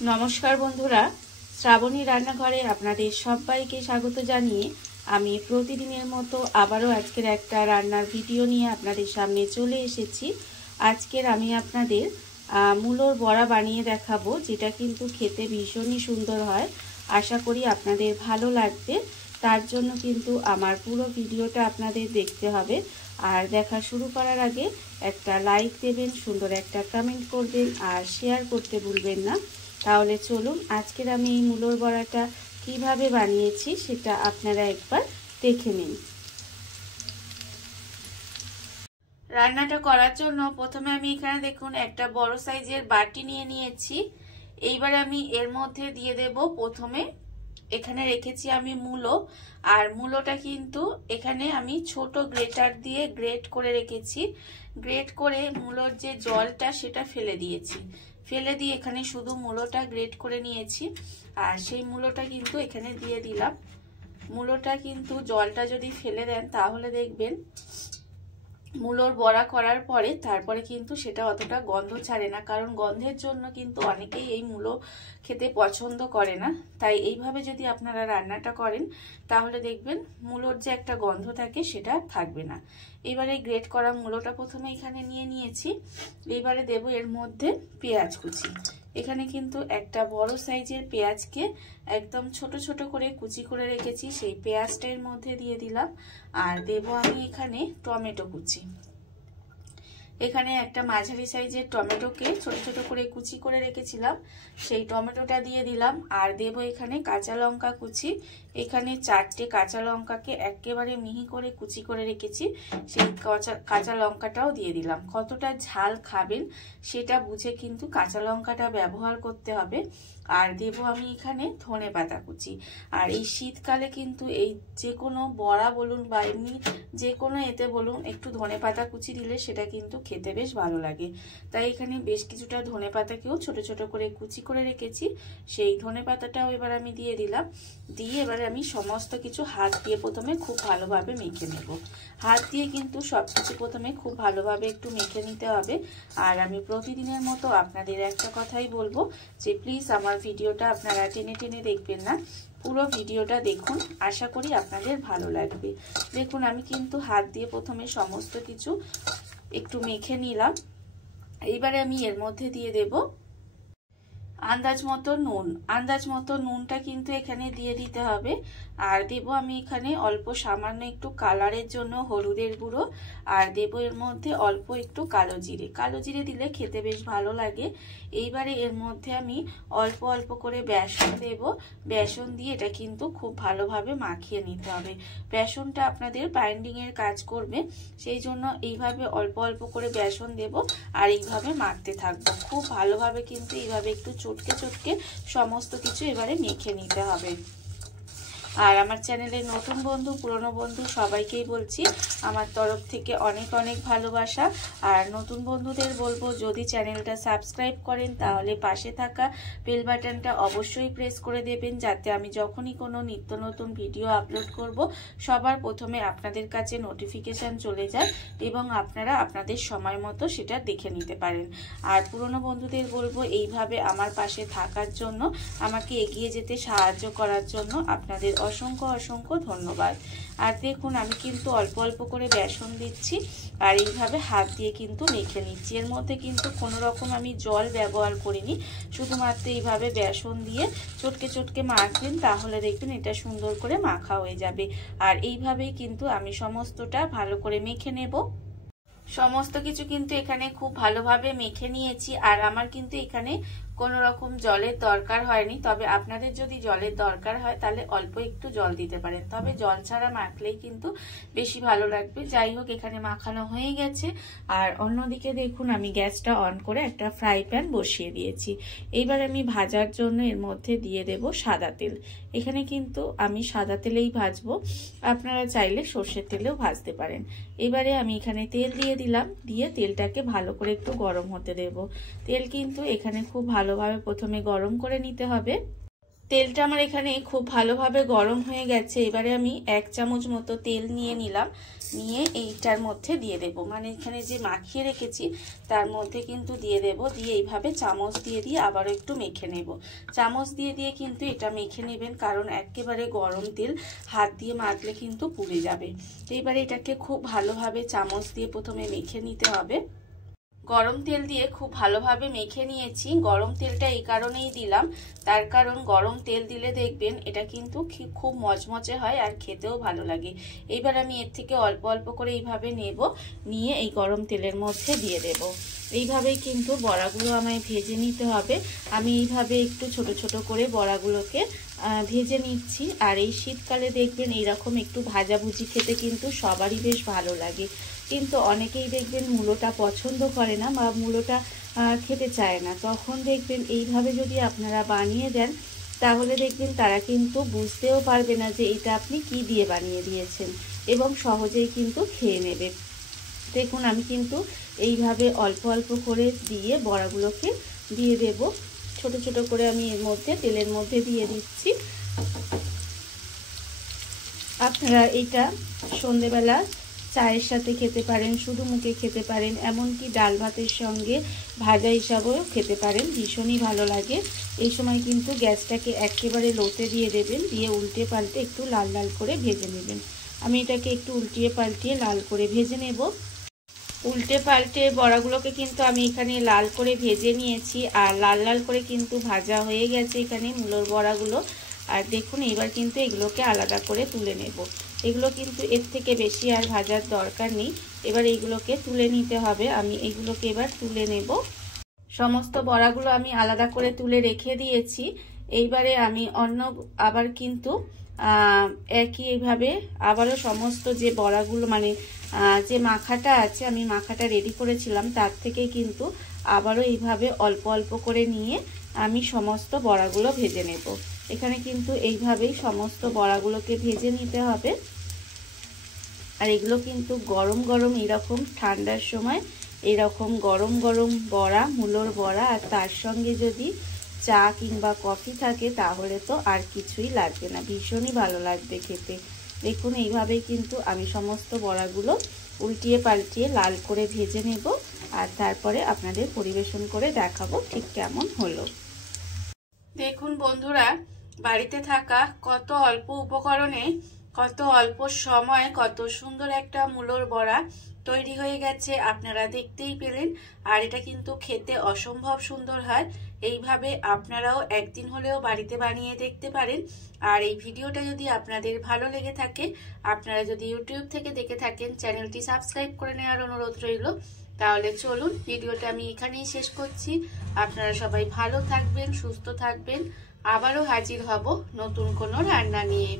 नमस्कार बंधुरा श्रावणी रान्नाघरे आपनादेर सबाइके स्वागत जानिए आमी प्रतिदिनेर मतो आबारो आजकेर एकटा रान्नार भिडियो निये आपनादेर सामने चले एसेछि। आजकेर आमी आपनादेर मूलोर बड़ा बानिये देखाबो, जेटा किन्तु खेते भीषणই सुंदर हय। आशा करी आपनादेर भालो लागबे। तार जोन्नो किन्तु आमार पुरो भिडियोटा आपनादेर देखते हबे। और देखा शुरू करार आगे एकटा लाइक देबेन, सुंदर एकटा कमेंट करबेन और शेयर करते भुलबेन ना। ताहले चलुन आजकेर आमी एई मूलोर बड़ाटा किभाबे बानिয়েছি সেটা আপনারা একবার দেখে নিন। রান্নাটা করার জন্য প্রথমে আমি এখানে দেখুন একটা বড় সাইজের বাটি নিয়ে নিয়েছি। এইবার আমি এর মধ্যে দিয়ে দেব প্রথমে এখানে রেখেছি আমি মূলো, আর মূলোটা কিন্তু এখানে আমি ছোট গ্রেটার দিয়ে গ্রেট করে রেখেছি। গ্রেট করে মূলোর যে জলটা সেটা ফেলে দিয়েছি। ফেলে দিয়ে এখানে শুধু মূলোটা গ্রেট করে নিয়েছি আর সেই মূলোটা কিন্তু এখানে দিয়ে দিলাম। মূলোটা কিন্তু জলটা যদি ফেলে দেন তাহলে দেখবেন মূলোর বড়া করার পরে তারপরে কিন্তু সেটা অতটা গন্ধ ছাড়ে না, কারণ গন্ধের জন্য কিন্তু অনেকেই এই মূলো খেতে পছন্দ করে না। তাই এইভাবে যদি আপনারা রান্নাটা করেন তাহলে দেখবেন মূলোর যে একটা গন্ধ থাকে সেটা থাকবে না। এবারে গ্রেট করা মূলোটা প্রথমে এখানে নিয়ে নিয়েছি। এবারে দেব এর মধ্যে পেঁয়াজ কুচি। এখানে কিন্তু একটা বড় সাইজের পেঁয়াজকে একদম ছোট ছোট করে কুচি করে রেখেছি, সেই পেঁয়াজটা এর মধ্যে দিয়ে দিলাম। আর দেব আমি এখানে টমেটো কুচি। এখানে একটা মাঝারি সাইজের টমেটোকে ছোট ছোট করে কুচি করে রেখেছিলাম, সেই টমেটোটা দিয়ে দিলাম। আর দেব এখানে কাঁচা লঙ্কা কুচি। এখানে 4টে কাঁচা লঙ্কাকে একেবারে মিহি করে কুচি করে রেখেছি, সেই কাঁচা লঙ্কাটাও দিয়ে দিলাম। কতটা ঝাল খাবেন সেটা বুঝে কিন্তু কাঁচা লঙ্কাটা ব্যবহার করতে হবে। আর দেব আমি এখানে ধনেপাতা কুচি। আর এই শীতকালে কিন্তু এই যে কোনো বড়া বলুন বা এমনি যে কোনো এতে বলুন একটু ধনেপাতা কুচি দিলে সেটা কিন্তু খেতে বেশ ভালো লাগে। তাই এখানে বেশ কিছুটা ধনেপাতাকেও ছোট ছোট করে কুচি করে রেখেছি, সেই ধনেপাতাটাও এবার আমি দিয়ে দিলাম। দিয়ে এবারে আমি সমস্ত কিছু হাত দিয়ে প্রথমে খুব ভালোভাবে মেখে নেব। হাত দিয়ে কিন্তু সবকিছু প্রথমে খুব ভালোভাবে একটু মেখে নিতে হবে। আর আমি প্রতিদিনের মতো আপনাদের একটা কথাই বলবো যে প্লিজ আমার ভিডিওটা আপনারা টেনে টেনে দেখবেন না, পুরো ভিডিওটা দেখুন। আশা করি আপনাদের ভালো লাগবে। দেখুন আমি কিন্তু হাত দিয়ে প্রথমে সমস্ত কিছু একটু মেখে নিলাম। এইবারে আমি এর মধ্যে দিয়ে দেব আন্দাজ মতো নুন। আন্দাজ মতো নুনটা কিন্তু এখানে দিয়ে দিতে হবে। আর দেব আমি এখানে অল্প সামান্য একটু কালারের জন্য হলুদের গুঁড়ো। আর দেব এর মধ্যে অল্প একটু কালো জিরে। কালো জিরে দিলে খেতে বেশ ভালো লাগে। এইবারে এর মধ্যে আমি অল্প অল্প করে বেসন দেব। বেসন দিয়ে এটা কিন্তু খুব ভালোভাবে মাখিয়ে নিতে হবে। বেসনটা আপনাদের বাইন্ডিং এর কাজ করবে, সেই জন্য এইভাবে অল্প অল্প করে বেসন দেব আর এইভাবে মাখতে থাকবো। খুব ভালোভাবে কিন্তু এইভাবে একটু চটকে চটকে সমস্ত কিছু এবারে মেখে নিতে হবে। আর আমার চ্যানেলের নতুন বন্ধু পুরনো বন্ধু সবাইকেই বলছি আমার তরফ থেকে অনেক অনেক ভালোবাসা। আর নতুন বন্ধুদের বলবো যদি চ্যানেলটা সাবস্ক্রাইব করেন তাহলে পাশে থাকা বেল বাটনটা অবশ্যই প্রেস করে দেবেন, যাতে আমি যখনই কোনো নিত্য নতুন ভিডিও আপলোড করব সবার প্রথমে আপনাদের কাছে নোটিফিকেশান চলে যায় এবং আপনারা আপনাদের সময় মতো সেটা দেখে নিতে পারেন। আর পুরনো বন্ধুদের বলবো এইভাবে আমার পাশে থাকার জন্য, আমাকে এগিয়ে যেতে সাহায্য করার জন্য আপনাদের অসংখ্য অসংখ্য ধন্যবাদ। আর দেখুন আমি কিন্তু অল্প অল্প করে বেসন দিচ্ছি আর এইভাবে হাত দিয়ে কিন্তু মেখে নিচ্ছি। এর মধ্যে কিন্তু কোনো রকম আমি জল ব্যবহার করিনি, শুধুমাত্র এইভাবে বেসন দিয়ে চটকে চটকে মাখবেন, তাহলে দেখবেন এটা সুন্দর করে মাখা হয়ে যাবে। আর এইভাবেই কিন্তু আমি সমস্তটা ভালো করে মেখে নেব। সমস্ত কিছু কিন্তু এখানে খুব ভালোভাবে মেখে নিয়েছি। আর আমার কিন্তু এখানে কোনো রকম জলের দরকার হয়নি, তবে আপনাদের যদি জলের দরকার হয় তাহলে অল্প একটু জল দিতে পারেন, তবে জল ছাড়া মাখলেই কিন্তু বেশি ভালো লাগবে। যাই হোক এখানে মাখানো হয়ে গেছে। আর অন্যদিকে দেখুন আমি গ্যাসটা অন করে একটা ফ্রাই প্যান বসিয়ে দিয়েছি। এইবার আমি ভাজার জন্য এর মধ্যে দিয়ে দেব সাদা তেল। এখানে কিন্তু আমি সাদা তেলেই ভাজবো, আপনারা চাইলে সর্ষের তেলেও ভাজতে পারেন। এবারে আমি এখানে তেল দিয়ে দিলাম, দিয়ে তেলটাকে ভালো করে একটু গরম হতে দেব। তেল কিন্তু এখানে খুব ভালোভাবে প্রথমে গরম করে নিতে হবে। তেলটা আমার এখানে খুব ভালোভাবে গরম হয়ে গেছে। এবারে আমি 1 চামচ মতো তেল নিয়ে নিলাম, নিয়ে এইটার মধ্যে দিয়ে দেব, মানে এখানে যে মাখিয়ে রেখেছি তার মধ্যে কিন্তু দিয়ে দেব, দিয়ে এইভাবে চামচ দিয়ে দিয়ে আবারও একটু মেখে নেব। চামচ দিয়ে দিয়ে কিন্তু এটা মেখে নেবেন, কারণ একেবারে গরম তেল, হাত দিয়ে মাখলে কিন্তু পুড়ে যাবে। এইবারে এটাকে খুব ভালোভাবে চামচ দিয়ে প্রথমে মেখে নিতে হবে। গরম তেল দিয়ে খুব ভালোভাবে মেখে নিয়েছি। গরম তেলটা এই কারণেই দিলাম, তার কারণ গরম তেল দিলে দেখবেন এটা কিন্তু খুব মচমচে হয় আর খেতেও ভালো লাগে। এইবার আমি এর থেকে অল্প অল্প করে এইভাবে নেব, নিয়ে এই গরম তেলের মধ্যে দিয়ে দেব। এইভাবেই কিন্তু বড়াগুলো আমায় ভেজে নিতে হবে। আমি এইভাবে একটু ছোট ছোট করে বড়াগুলোকে ভেজে নিচ্ছি। আর এই শীতকালে দেখবেন এইরকম একটু ভাজাভুজি খেতে কিন্তু সবারই বেশ ভালো লাগে, কিন্তু অনেকেই দেখবেন মূলোটা পছন্দ করে না বা মূলোটা খেতে চায় না। তখন দেখবেন এইভাবে যদি আপনারা বানিয়ে দেন, তাহলে দেখবেন তারা কিন্তু বুঝতেও পারবে না যে এটা আপনি কি দিয়ে বানিয়ে দিয়েছেন, এবং সহজেই কিন্তু খেয়ে নেবে। দেখুন আমি কিন্তু এইভাবে অল্প অল্প করে দিয়ে বড়াগুলোকে দিয়ে দেব। ছোট ছোট করে আমি এর মধ্যে তেলের মধ্যে দিয়ে দিচ্ছি। আপনারা এটা সন্ধেবেলা চায়ের সাথে খেতে পারেন, শুধু মুখে খেতে পারেন, এমনকি ডাল ভাতের সঙ্গে ভাজা হিসাবেও খেতে পারেন, ভীষণই ভালো লাগে। এই সময় কিন্তু গ্যাসটাকে একেবারে লোতে দিয়ে দেবেন, দিয়ে উল্টে পাল্টে একটু লাল লাল করে ভেজে নেবেন। আমি এটাকে একটু উল্টিয়ে পাল্টিয়ে লাল করে ভেজে নেব। উল্টে পাল্টে বড়াগুলোকে কিন্তু আমি এখানে লাল করে ভেজে নিয়েছি, আর লাল লাল করে কিন্তু ভাজা হয়ে গেছে এখানে মূলোর বড়াগুলো। আর দেখুন এবার কিন্তু এগুলোকে আলাদা করে তুলে নেব। এগুলো কিন্তু এর থেকে বেশি আর ভাজার দরকার নেই। এবার এইগুলোকে তুলে নিতে হবে। আমি এইগুলোকে এবার তুলে নেব। সমস্ত বড়াগুলো আমি আলাদা করে তুলে রেখে দিয়েছি। এইবারে আমি আবার কিন্তু একইভাবে আবারও সমস্ত যে বড়াগুলো মানে যে মাখাটা আছে, আমি মাখাটা রেডি করেছিলাম তার থেকে কিন্তু আবারও এইভাবে অল্প অল্প করে নিয়ে আমি সমস্ত বড়াগুলো ভেজে নেব। এখানে কিন্তু এইভাবেই সমস্ত বড়াগুলোকে ভেজে নিতে হবে। আর এগুলো কিন্তু গরম গরম, এরকম ঠান্ডার সময় এরকম গরম গরম বড়া, মূলোর বড়া, আর তার সঙ্গে যদি চা কিংবা কফি থাকে তাহলে তো আর কিছুই লাগবে না, ভীষণই ভালো লাগবে খেতে। দেখুন এইভাবেই কিন্তু আমি সমস্ত বড়াগুলো উল্টিয়ে পাল্টিয়ে লাল করে ভেজে নেব, আর তারপরে আপনাদের পরিবেশন করে দেখাবো ঠিক কেমন হলো। দেখুন বন্ধুরা, বাড়িতে থাকা কত অল্প উপকরণে, কত অল্প সময়ে কত সুন্দর একটা মূলোর বড়া তৈরি হয়ে গেছে, আপনারা দেখতেই পেলেন। আর এটা কিন্তু খেতে অসম্ভব সুন্দর হয়। এইভাবে আপনারাও একদিন হলেও বাড়িতে বানিয়ে দেখতে পারেন। আর এই ভিডিওটা যদি আপনাদের ভালো লেগে থাকে, আপনারা যদি ইউটিউব থেকে দেখে থাকেন, চ্যানেলটি সাবস্ক্রাইব করে নেওয়ার অনুরোধ রইল। তাহলে চলুন ভিডিওটা আমি এখানেই শেষ করছি। আপনারা সবাই ভালো থাকবেন, সুস্থ থাকবেন। আবারও হাজির হব নতুন কোনো রান্না নিয়ে।